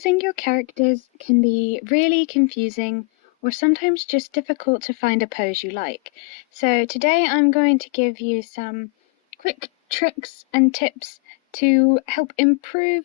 Posing your characters can be really confusing or sometimes just difficult to find a pose you like. So today I'm going to give you some quick tricks and tips to help improve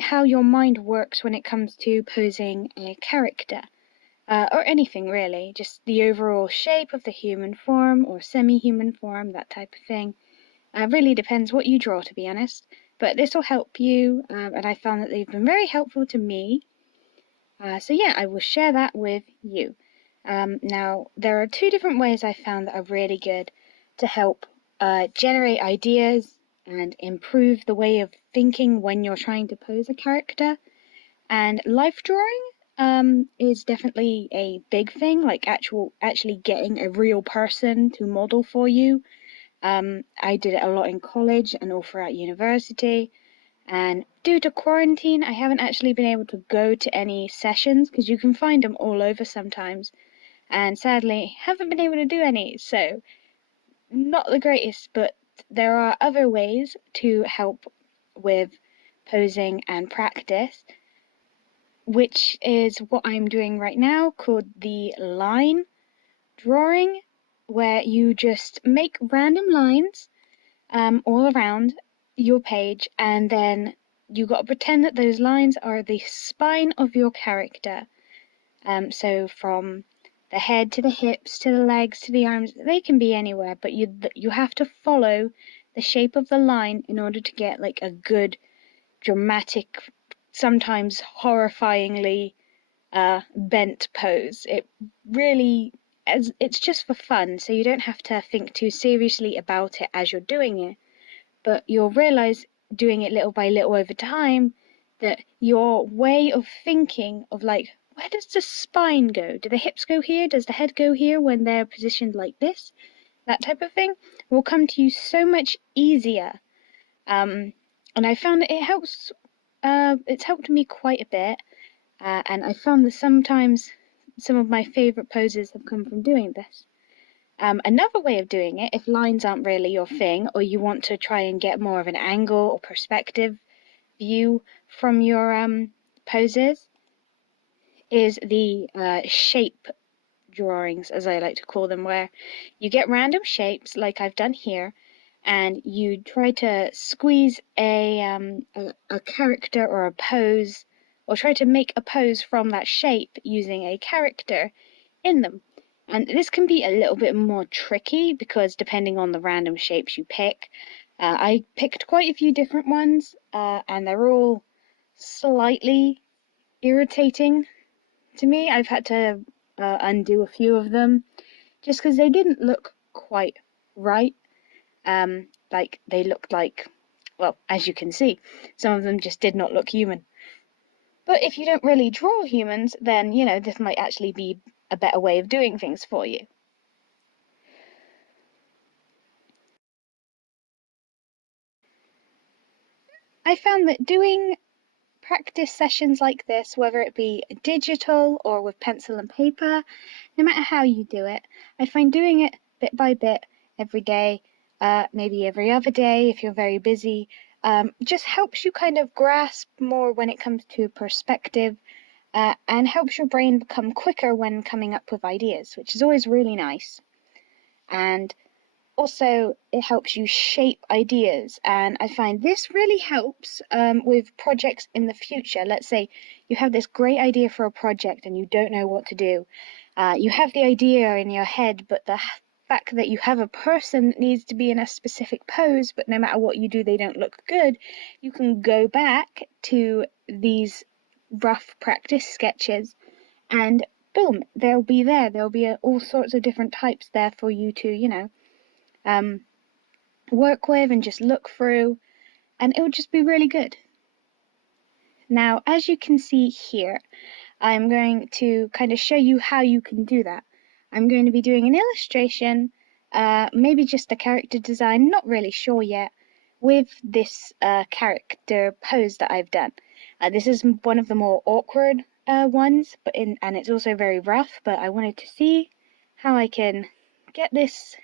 how your mind works when it comes to posing a character. Or anything really, just the overall shape of the human form or semi-human form, that type of thing. Really depends what you draw, to be honest. But this will help you, and I found that they've been very helpful to me. So yeah, I will share that with you. Now, there are two different ways I found that are really good to help generate ideas and improve the way of thinking when you're trying to pose a character. And life drawing is definitely a big thing, like actually getting a real person to model for you. I did it a lot in college and all throughout university. And due to quarantine, I haven't actually been able to go to any sessions because you can find them all over sometimes. And sadly, haven't been able to do any. So, not the greatest, but there are other ways to help with posing and practice, which is what I'm doing right now, called the line drawing, where you just make random lines all around your page, and then you got to pretend that those lines are the spine of your character. So from the head to the hips to the legs to the arms, they can be anywhere, but you have to follow the shape of the line in order to get like a good dramatic, sometimes horrifyingly bent pose. It really, as it's just for fun, so you don't have to think too seriously about it as you're doing it, but you'll realize doing it little by little over time that your way of thinking of like, where does the spine go? Do the hips go here? Does the head go here when they're positioned like this? That type of thing will come to you so much easier. And I found that it helps, it's helped me quite a bit. And I found that sometimes some of my favorite poses have come from doing this. Another way of doing it, if lines aren't really your thing, or you want to try and get more of an angle or perspective view from your poses, is the shape drawings, as I like to call them, where you get random shapes, like I've done here, and you try to squeeze a character or a pose, or try to make a pose from that shape using a character in them. And this can be a little bit more tricky because depending on the random shapes you pick, I picked quite a few different ones, and they're all slightly irritating to me. I've had to undo a few of them just because they didn't look quite right. Like they looked like, well, as you can see, some of them just did not look human. But if you don't really draw humans, then, you know, this might actually be a better way of doing things for you. I found that doing practice sessions like this, whether it be digital or with pencil and paper, no matter how you do it, I find doing it bit by bit every day, maybe every other day if you're very busy, just helps you kind of grasp more when it comes to perspective, and helps your brain become quicker when coming up with ideas, which is always really nice. And also, it helps you shape ideas, and I find this really helps with projects in the future. Let's say you have this great idea for a project and you don't know what to do. You have the idea in your head, but the fact that you have a person that needs to be in a specific pose, but no matter what you do, they don't look good, you can go back to these rough practice sketches and boom, they'll be there. There'll be all sorts of different types there for you to, you know, work with and just look through, and it will just be really good. Now, as you can see here, I'm going to kind of show you how you can do that. I'm going to be doing an illustration, maybe just a character design, not really sure yet, with this character pose that I've done. This is one of the more awkward ones, and it's also very rough, but I wanted to see how I can get this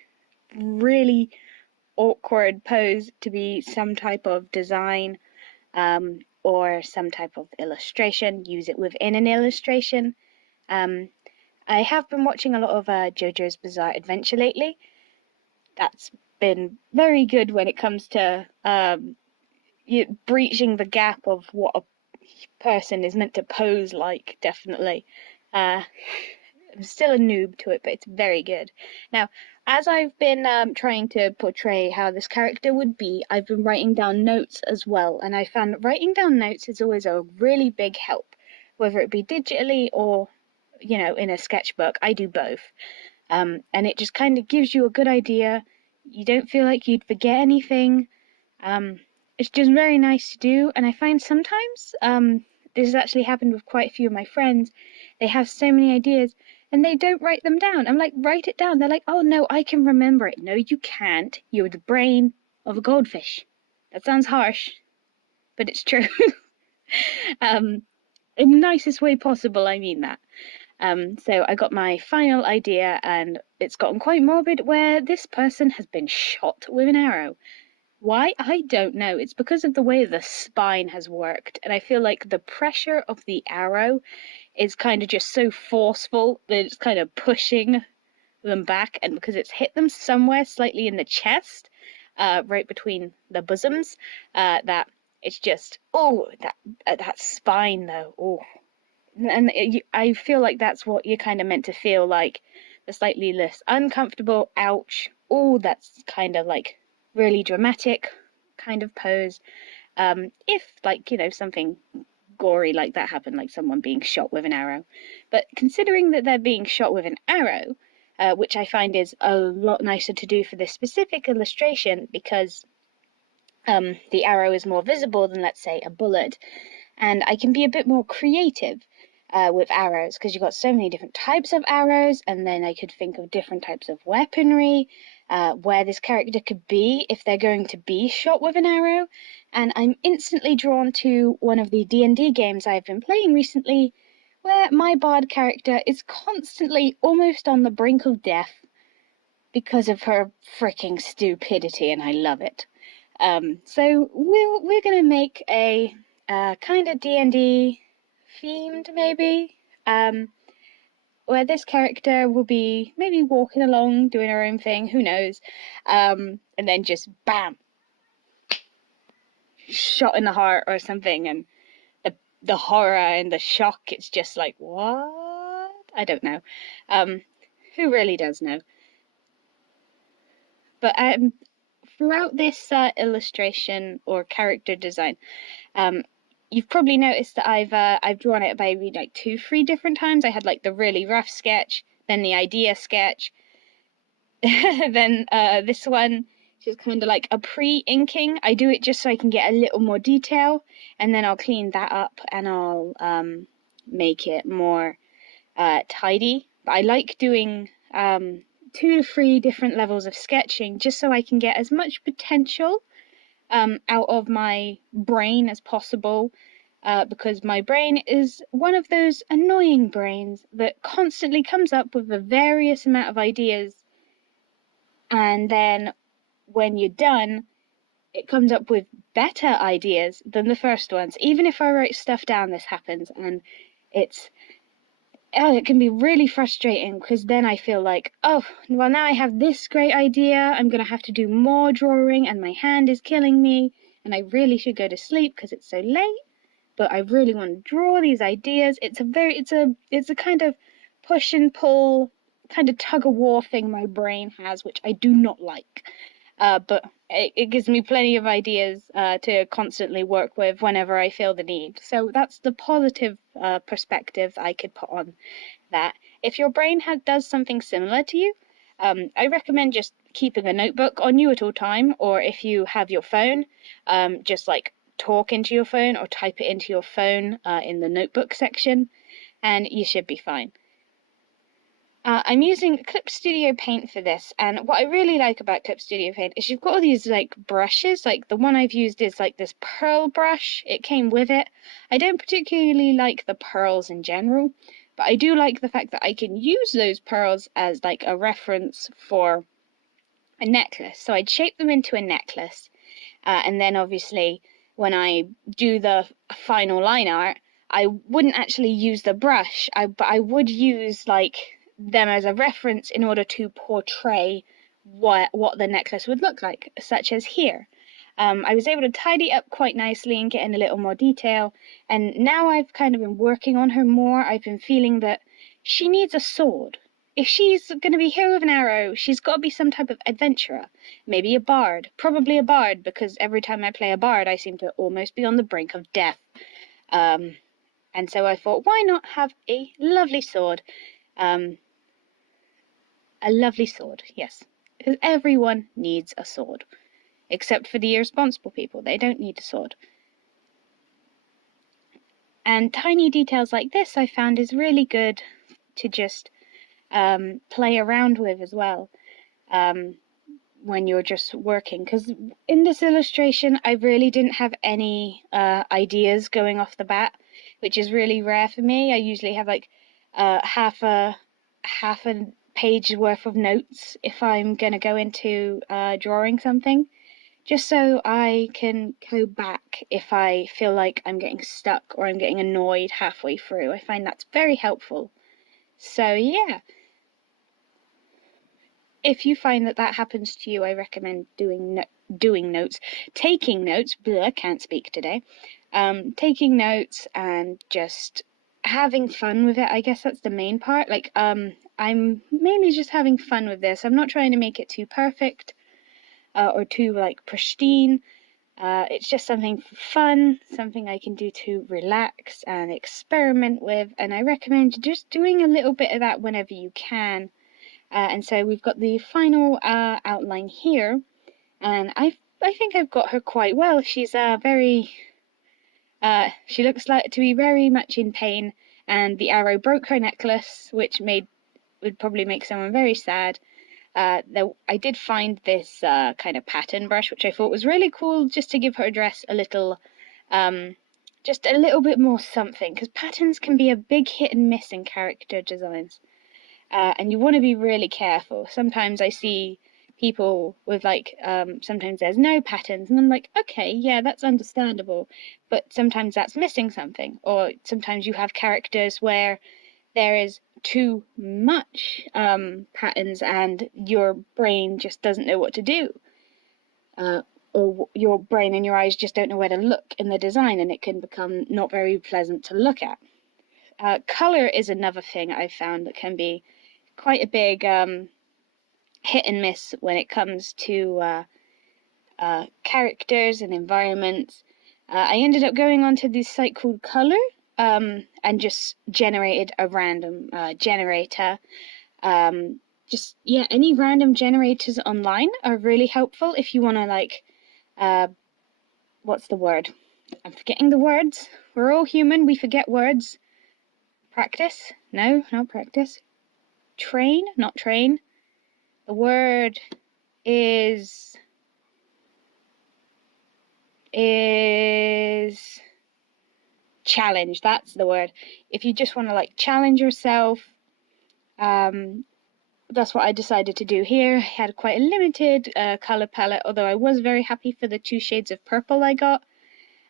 really awkward pose to be some type of design, or some type of illustration, use it within an illustration. I have been watching a lot of JoJo's Bizarre Adventure lately. That's been very good when it comes to breaching the gap of what a person is meant to pose like, definitely. I'm still a noob to it, but it's very good. Now, as I've been trying to portray how this character would be, I've been writing down notes as well, and I found writing down notes is always a really big help, whether it be digitally or, in a sketchbook. I do both. And it just kind of gives you a good idea. You don't feel like you'd forget anything. It's just very nice to do, and I find sometimes this has actually happened with quite a few of my friends. They have so many ideas and they don't write them down. I'm like, write it down. They're like, oh no, I can remember it. No, you can't. You're the brain of a goldfish. That sounds harsh, but it's true. In the nicest way possible, I mean that. So I got my final idea, and it's gotten quite morbid, where this person has been shot with an arrow. Why? I don't know. It's because of the way the spine has worked, and I feel like the pressure of the arrow is kind of just so forceful that it's kind of pushing them back, and because it's hit them somewhere slightly in the chest, right between the bosoms, that it's just, that spine though, and I feel like that's what you're kind of meant to feel like, the slightly less uncomfortable, ouch, that's kind of like really dramatic kind of pose. If like, something gory like that happened, like someone being shot with an arrow. But considering that they're being shot with an arrow, which I find is a lot nicer to do for this specific illustration, because the arrow is more visible than, let's say, a bullet, and I can be a bit more creative with arrows, because you've got so many different types of arrows, and then I could think of different types of weaponry, where this character could be if they're going to be shot with an arrow. And I'm instantly drawn to one of the D&D games I've been playing recently, where my bard character is constantly almost on the brink of death because of her freaking stupidity, and I love it. So we're gonna make a kind of D&D themed, maybe, where this character will be maybe walking along, doing her own thing, who knows, and then just bam, shot in the heart or something, and the horror and the shock, it's just like, what? I don't know. Who really does know? But throughout this illustration or character design, you've probably noticed that I've drawn it maybe like 2-3 different times. I had like the really rough sketch, then the idea sketch, then this one, which is kind of like a pre-inking. I do it just so I can get a little more detail, and then I'll clean that up and I'll make it more tidy. But I like doing 2 to 3 different levels of sketching, just so I can get as much potential out of my brain as possible, because my brain is one of those annoying brains that constantly comes up with a various amount of ideas, and then when you're done, it comes up with better ideas than the first ones. Even if I write stuff down, this happens, and it can be really frustrating, because then I feel like, oh, well, now I have this great idea, I'm going to have to do more drawing, and my hand is killing me, and I really should go to sleep because it's so late, but I really want to draw these ideas. It's a kind of push and pull, kind of tug of war thing my brain has, which I do not like. But it gives me plenty of ideas to constantly work with whenever I feel the need. So that's the positive perspective I could put on that. If your brain does something similar to you, I recommend just keeping a notebook on you at all time, or if you have your phone, just like talk into your phone or type it into your phone in the notebook section, and you should be fine. I'm using Clip Studio Paint for this, and what I really like about Clip Studio Paint is you've got all these like brushes. Like the one I've used is like this pearl brush. It came with it. I don't particularly like the pearls in general, but I do like the fact that I can use those pearls as like a reference for a necklace. So I'd shape them into a necklace, and then obviously when I do the final line art, I wouldn't actually use the brush, but I would use like them as a reference in order to portray what the necklace would look like, such as here. I was able to tidy up quite nicely and get in a little more detail, and now I've kind of been working on her more. I've been feeling that she needs a sword. If she's going to be here with an arrow, she's got to be some type of adventurer. Maybe a bard. Probably a bard, because every time I play a bard, I seem to almost be on the brink of death. And so I thought, why not have a lovely sword? A lovely sword, yes. Because everyone needs a sword. Except for the irresponsible people. They don't need a sword. And tiny details like this I found is really good to just play around with as well when you're just working. Because in this illustration, I really didn't have any ideas going off the bat, which is really rare for me. I usually have like half a page worth of notes if I'm going to go into drawing something, just so I can go back if I feel like I'm getting stuck or I'm getting annoyed halfway through. I find that's very helpful. So yeah, if you find that happens to you, I recommend doing notes, taking notes. Blah, can't speak today. Taking notes and just having fun with it. I guess that's the main part. Like I'm mainly just having fun with this. I'm not trying to make it too perfect or too like pristine. It's just something for fun, something I can do to relax and experiment with, and I recommend just doing a little bit of that whenever you can. And so we've got the final outline here, and I think I've got her quite well. She's very, she looks like to be very much in pain, and the arrow broke her necklace, which would probably make someone very sad. Though I did find this kind of pattern brush, which I thought was really cool, just to give her dress a little, just a little bit more something, because patterns can be a big hit and miss in character designs, and you want to be really careful. Sometimes I see people with like, sometimes there's no patterns, and I'm like, okay, yeah, that's understandable, but sometimes that's missing something, or sometimes you have characters where there is too much patterns and your brain just doesn't know what to do, or your brain and your eyes just don't know where to look in the design, and it can become not very pleasant to look at. Color is another thing I've found that can be quite a big hit and miss when it comes to characters and environments. I ended up going onto this site called Color, and just generated a random generator. Just, yeah, any random generators online are really helpful if you want to, like, what's the word? I'm forgetting the words. We're all human, we forget words. Practice? No, not practice. Train? Not train. The word is challenge. That's the word. If you just want to like challenge yourself, that's what I decided to do here. I had quite a limited color palette, although I was very happy for the 2 shades of purple I got.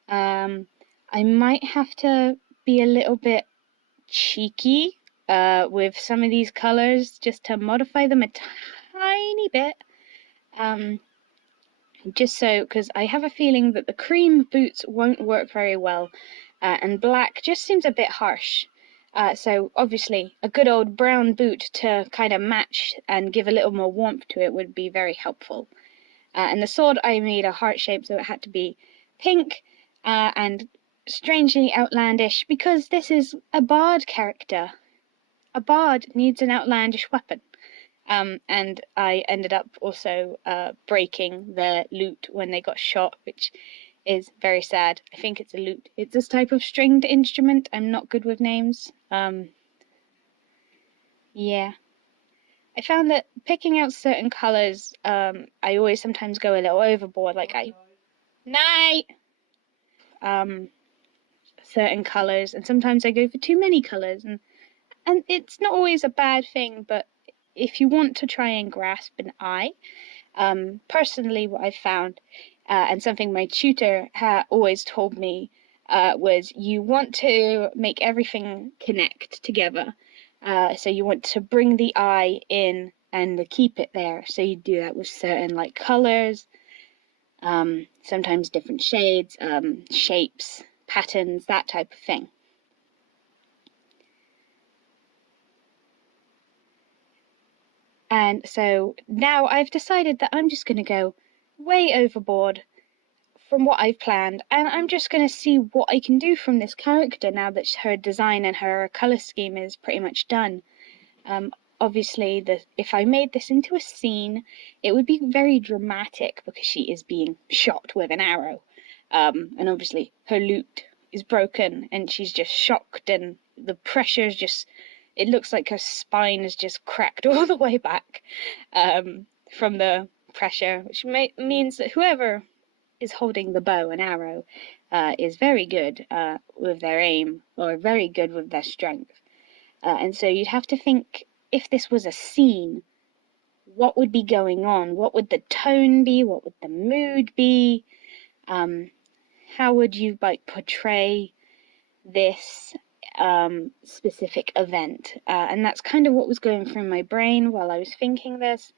I might have to be a little bit cheeky with some of these colors just to modify them a tiny bit. Just so, because I have a feeling that the cream boots won't work very well, and black just seems a bit harsh. So obviously a good old brown boot to kind of match and give a little more warmth to it would be very helpful. And the sword I made a heart shape, so it had to be pink and strangely outlandish, because this is a bard character. A bard needs an outlandish weapon. And I ended up also breaking their lute when they got shot, which is very sad. I think it's a lute. It's this type of stringed instrument. I'm not good with names. Yeah. I found that picking out certain colours, I always sometimes go a little overboard. Like night. Certain colours, and sometimes I go for too many colours, and it's not always a bad thing, but if you want to try and grasp an eye, personally what I've found and something my tutor always told me was you want to make everything connect together. So you want to bring the eye in and keep it there. So you do that with certain like colors, sometimes different shades, shapes, patterns, that type of thing. And so now I've decided that I'm just going to go way overboard from what I've planned, and I'm just going to see what I can do from this character now that her design and her colour scheme is pretty much done. Obviously, if I made this into a scene, it would be very dramatic because she is being shot with an arrow. And obviously her lute is broken and she's just shocked, and the pressure is just, it looks like her spine is just cracked all the way back from the pressure, which means that whoever is holding the bow and arrow is very good with their aim, or very good with their strength. And so you'd have to think, if this was a scene, what would be going on? What would the tone be? What would the mood be? How would you like portray this specific event? And that's kind of what was going through my brain while I was thinking this,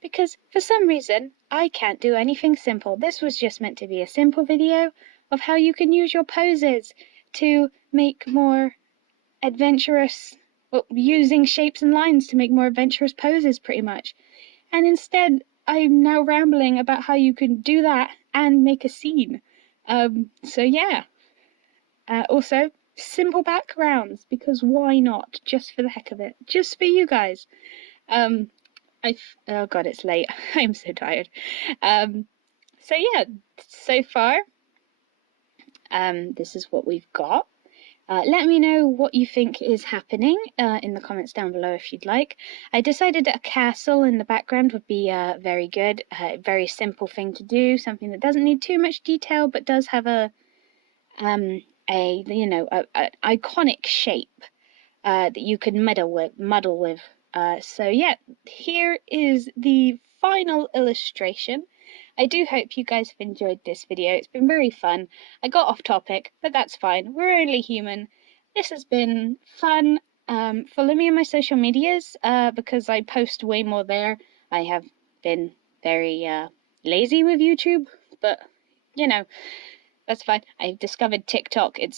because for some reason I can't do anything simple. This was just meant to be a simple video of how you can use your poses to make more adventurous, using shapes and lines to make more adventurous poses pretty much. And instead I'm now rambling about how you can do that and make a scene. So yeah. Also, simple backgrounds, because why not? Just for the heck of it. Just for you guys. Oh god, it's late. I'm so tired. So yeah, so far, this is what we've got. Let me know what you think is happening in the comments down below if you'd like. I decided that a castle in the background would be very good, a very simple thing to do, something that doesn't need too much detail but does have a iconic shape that you can muddle with. So yeah, here is the final illustration. I do hope you guys have enjoyed this video. It's been very fun. I got off topic, but that's fine. We're only human. This has been fun. Follow me on my social medias because I post way more there. I have been very lazy with YouTube, but you know, that's fine. I've discovered TikTok. It's